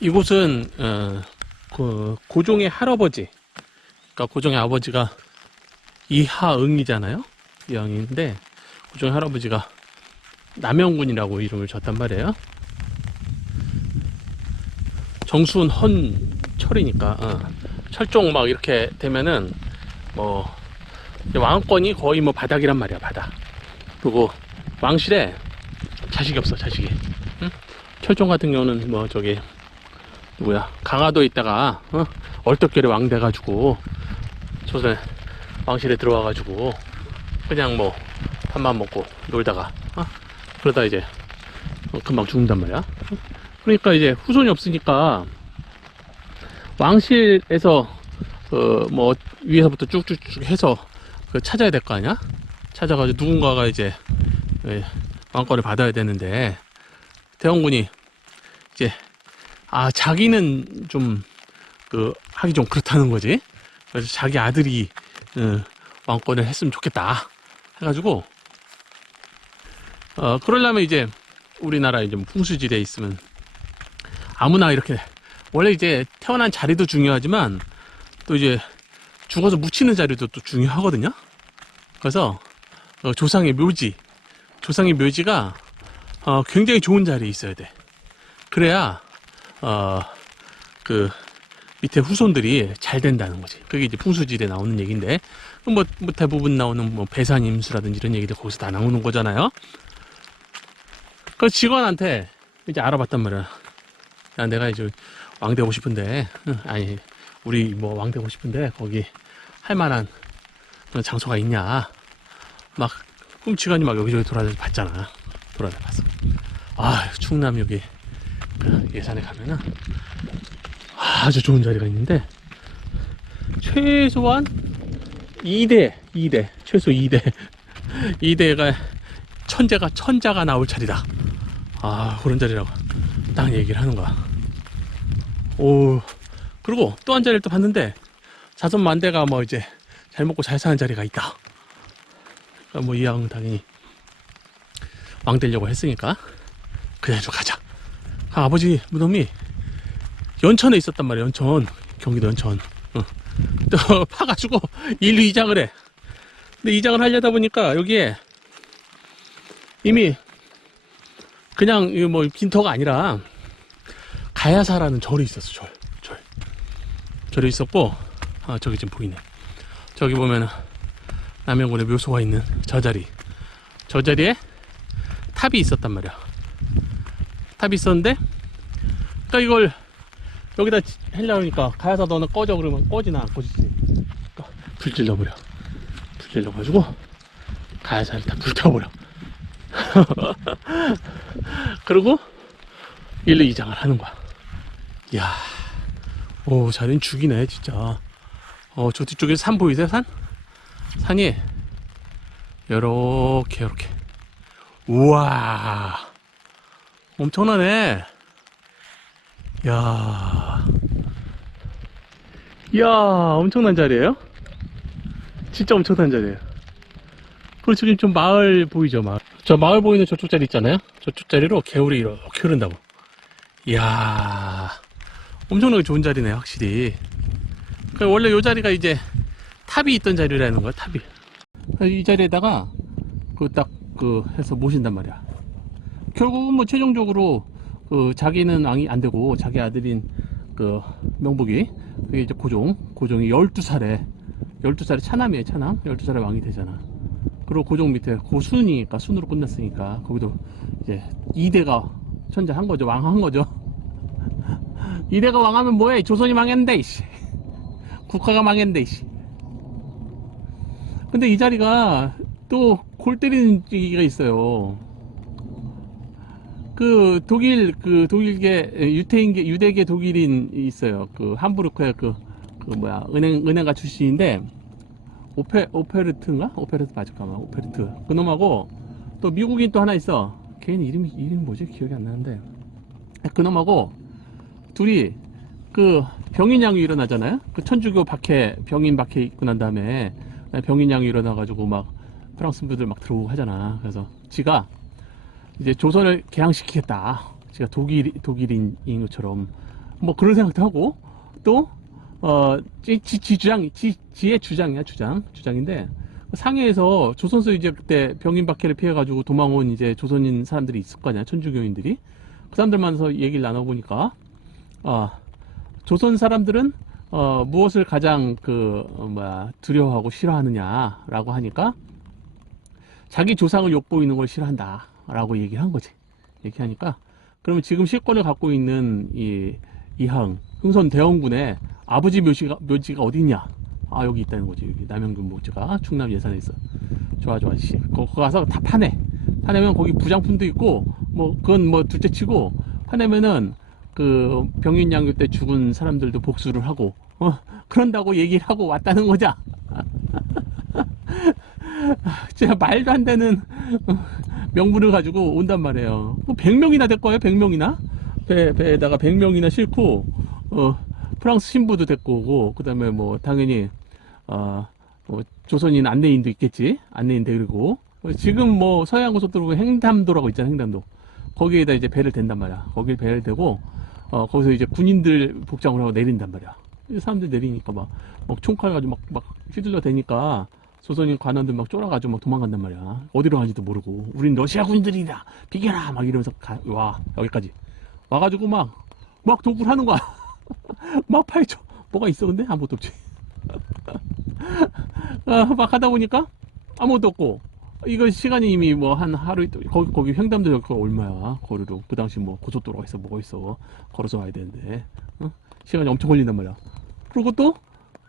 이곳은 어, 그 고종의 할아버지, 그러니까 고종의 아버지가 이하응이잖아요. 이하응인데 고종의 할아버지가 남영군이라고 이름을 졌단 말이에요. 정순 헌 철이니까 어, 철종 막 이렇게 되면은 뭐 왕권이 거의 뭐 바닥이란 말이야 바닥. 그리고 왕실에 자식이 없어 자식이. 응? 철종 같은 경우는 뭐 저기 누구야 강화도에 있다가 어? 얼떨결에 왕 돼가지고 조선 왕실에 들어와가지고 그냥 뭐 밥만 먹고 놀다가 어? 그러다 이제 어, 금방 죽는단 말이야. 그러니까 이제 후손이 없으니까 왕실에서 어 뭐 위에서부터 쭉쭉쭉 해서 그 찾아야 될 거 아니야? 찾아가지고 누군가가 이제 예, 왕권을 받아야 되는데 대원군이 이제 아 자기는 좀 그 하기 좀 그렇다는 거지. 그래서 자기 아들이 어, 왕권을 했으면 좋겠다 해가지고 어 그러려면 이제 우리나라 이제 뭐 풍수지대에 있으면 아무나 이렇게 원래 이제 태어난 자리도 중요하지만 또 이제 죽어서 묻히는 자리도 또 중요하거든요. 그래서 어, 조상의 묘지, 조상의 묘지가 어, 굉장히 좋은 자리에 있어야 돼. 그래야 어, 그 밑에 후손들이 잘 된다는 거지. 그게 이제 풍수지대 에 나오는 얘기인데 뭐, 뭐 대부분 나오는 뭐 배산임수라든지 이런 얘기들 거기서 다 나오는 거잖아요. 그 직원한테 이제 알아봤단 말이야. 야, 내가 이제 왕 되고 싶은데, 응, 아니, 우리 뭐 왕 되고 싶은데, 거기 할 만한 장소가 있냐. 막, 끔찍하니 막 여기저기 돌아다니 봤잖아. 돌아다니 봤어. 아, 충남 여기, 그 예산에 가면은 아주 좋은 자리가 있는데, 최소한 2대, 2대, 최소 2대, 2대가 천재가, 천자가 나올 자리다. 아, 그런 자리라고 딱 얘기를 하는 거야. 오, 그리고 또 한 자리를 또 봤는데, 자손 만대가 뭐 이제 잘 먹고 잘 사는 자리가 있다. 그러니까 뭐 이왕 당연히 왕 되려고 했으니까, 그 자리로 가자. 아, 아버지 무덤이 연천에 있었단 말이야, 연천. 경기도 연천. 어. 또 파가지고 일로 이장을 해. 근데 이장을 하려다 보니까 여기에 이미 그냥 뭐 빈터가 아니라 가야사라는 절이 있었어 절, 절. 절이 있었고 아 저기 지금 보이네. 저기 보면은 남영군의 묘소가 있는 저 자리, 저 자리에 탑이 있었단 말이야. 탑이 있었는데, 그러니까 이걸 여기다 지- 하려니까 가야사 너는 꺼져 그러면 꺼지나 안 꺼지지. 그러니까 불 질러버려. 불 질러가지고 가야사를 다 불태워버려. 그리고 일로 이장을 하는 거야. 이야, 오, 자리는 죽이네, 진짜. 어, 저 뒤쪽에 산 보이세요, 산? 산이, 요렇게, 요렇게. 우와, 엄청나네. 야 이야, 엄청난 자리예요 진짜 엄청난 자리예요 그리고 지금 좀 마을 보이죠, 마을. 저 마을 보이는 저쪽 자리 있잖아요? 저쪽 자리로 개울이 이렇게 흐른다고. 이야, 엄청나게 좋은 자리네, 확실히. 그 원래 이 자리가 이제 탑이 있던 자리라는 거야, 탑이. 이 자리에다가 그 딱그 해서 모신단 말이야. 결국은 뭐 최종적으로 그 자기는 왕이 안 되고 자기 아들인 그 명복이 그게 이제 고종, 고종이 12살에 12살에 차남이에요, 차남. 12살에 왕이 되잖아. 그리고 고종 밑에 고순이니까 순으로 끝났으니까 거기도 이제 2대가 천자 한 거죠 왕 한 거죠. 2대가 왕하면 뭐해? 조선이 망했는데 이씨. 국가가 망했는데 이씨. 근데 이 자리가 또 골 때리는 얘기가 있어요 그 독일 그 독일계 유태인계 유대계 독일인 있어요. 그 함부르크의 그, 그 뭐야 은행 은행가 출신인데 오페 오페르트인가? 오페르트 맞을까 봐 오페르트. 그놈하고 또 미국인 또 하나 있어. 걔는 이름이 이름이 뭐지? 기억이 안 나는데. 그놈하고 둘이 그 병인양이 일어나잖아요? 그 천주교 박해 병인 박해 있고 난 다음에 병인양이 일어나가지고 막 프랑스 분들 막 들어오고 하잖아. 그래서 지가 이제 조선을 개항시키겠다 지가 독일 독일인인 것처럼 뭐 그런 생각도 하고 또 어, 지, 지, 지 주장, 지, 지의 주장이야, 주장. 주장인데, 상해에서 조선소 이제 그때 병인 박해를 피해가지고 도망온 이제 조선인 사람들이 있을 거 아니야, 천주교인들이. 그 사람들 만나서 얘기를 나눠보니까, 아, 조선 사람들은, 어, 무엇을 가장 그, 어, 뭐야, 두려워하고 싫어하느냐라고 하니까, 자기 조상을 욕보이는 걸 싫어한다. 라고 얘기를 한 거지. 얘기하니까, 그러면 지금 실권을 갖고 있는 이, 이항, 흥선 대원군의 아버지 묘지가, 묘지가 어디냐? 아, 여기 있다는 거지. 여기 남영군 묘지가 충남 예산에 있어. 좋아, 좋아, 씨. 거, 거 가서 다 파내. 파내면 거기 부장품도 있고, 뭐, 그건 뭐 둘째 치고, 파내면은 그 병인 양교 때 죽은 사람들도 복수를 하고, 어, 그런다고 얘기를 하고 왔다는 거자. 진짜 말도 안 되는 어, 명분을 가지고 온단 말이에요. 뭐 100명이나 될 거예요, 100명이나? 배, 배에다가 100명이나 싣고, 어, 프랑스 신부도 데리고 오고, 그 다음에 뭐, 당연히, 어, 뭐 조선인 안내인도 있겠지. 안내인 데리고. 어, 지금 뭐, 서해안 고속도로 횡담도라고 있잖아, 횡담도. 거기에다 이제 배를 댄단 말이야. 거길 배를 대고, 어, 거기서 이제 군인들 복장을 하고 내린단 말이야. 이 사람들 내리니까 막, 막 총칼 가지고 막, 막 휘둘러 대니까, 조선인 관원들 막 쫄아가지고 막 도망간단 말이야. 어디로 가는지도 모르고. 우린 러시아 군인들이다. 비켜라! 막 이러면서 가, 와, 여기까지. 와가지고 막, 막 도굴 하는 거야. 막 파헤쳐. 뭐가 있어, 근데? 아무것도 없지. 아, 막 하다 보니까 아무것도 없고. 이거 시간이 이미 뭐 한 하루, 있- 거기, 거기 횡담도 여기가 얼마야, 거리로. 그 당시 뭐 고속도로가 있어, 뭐가 있어. 걸어서 와야 되는데. 어? 시간이 엄청 걸린단 말이야. 그리고 또,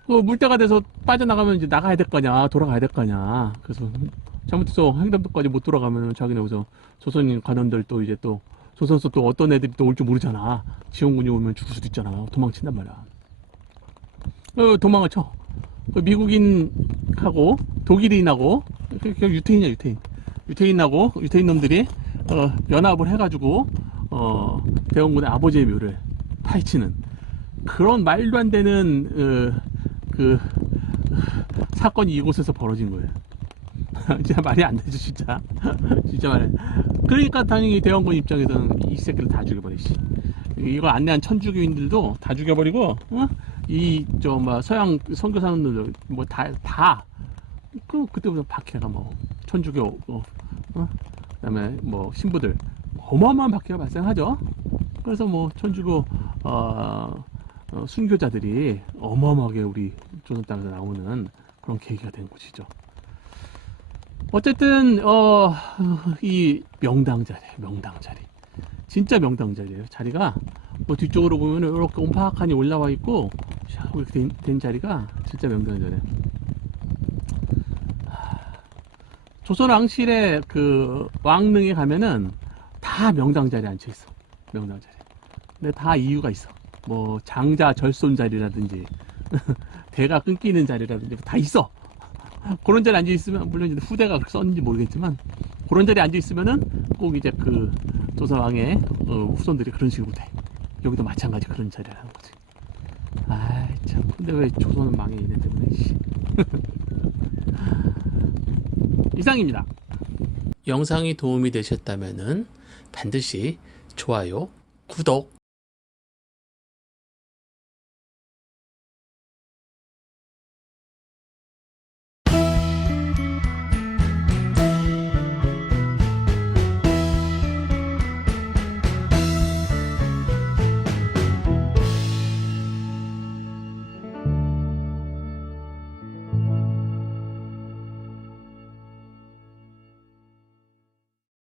그 물때가 돼서 빠져나가면 이제 나가야 될 거냐, 돌아가야 될 거냐. 그래서 잘못해서 횡담도까지 못 돌아가면 자기네 여기서 조선인 관원들 또 이제 또 조선소 또 어떤 애들이 또 올 줄 모르잖아. 지원군이 오면 죽을 수도 있잖아. 도망친단 말이야. 어, 도망을 쳐. 그 미국인하고 독일인하고 그, 그 유태인이야 유태인. 유태인하고 유태인 놈들이 어, 연합을 해가지고 어, 대원군의 아버지의 묘를 파헤치는 그런 말도 안 되는 어, 그 사건이 이곳에서 벌어진 거예요. 진짜 말이 안 되죠, 진짜. 진짜 말이. 그러니까 당연히 대원군 입장에서는 이 새끼를 다 죽여버리지. 이걸 안내한 천주교인들도 다 죽여버리고, 어? 이, 저, 뭐, 서양 선교사님들, 뭐, 다, 다. 그, 그때부터 박해가 뭐, 천주교, 어, 어? 그 다음에 뭐, 신부들. 어마어마한 박해가 발생하죠. 그래서 뭐, 천주교, 어, 어, 순교자들이 어마어마하게 우리 조선 땅에서 나오는 그런 계기가 된 곳이죠. 어쨌든 어, 이 명당 자리, 명당 자리, 진짜 명당 자리예요. 자리가 뭐 뒤쪽으로 보면 이렇게 옴팍하니 올라와 있고 샥 이렇게 된, 된 자리가 진짜 명당 자리. 조선 왕실의 그 왕릉에 가면은 다 명당 자리에 앉혀 있어. 명당 자리. 근데 다 이유가 있어. 뭐 장자 절손 자리라든지 대가 끊기는 자리라든지 다 있어. 그런 자리에 앉아 있으면 물론 이제 후대가 썼는지 모르겠지만 그런 자리에 앉아 있으면은 꼭 이제 그 조선 왕의 어, 후손들이 그런 식으로 돼. 여기도 마찬가지 그런 자리라는 거지. 아이 참 근데 왜 조선은 망해 있네 때문에 씨. 이상입니다. 영상이 도움이 되셨다면은 반드시 좋아요, 구독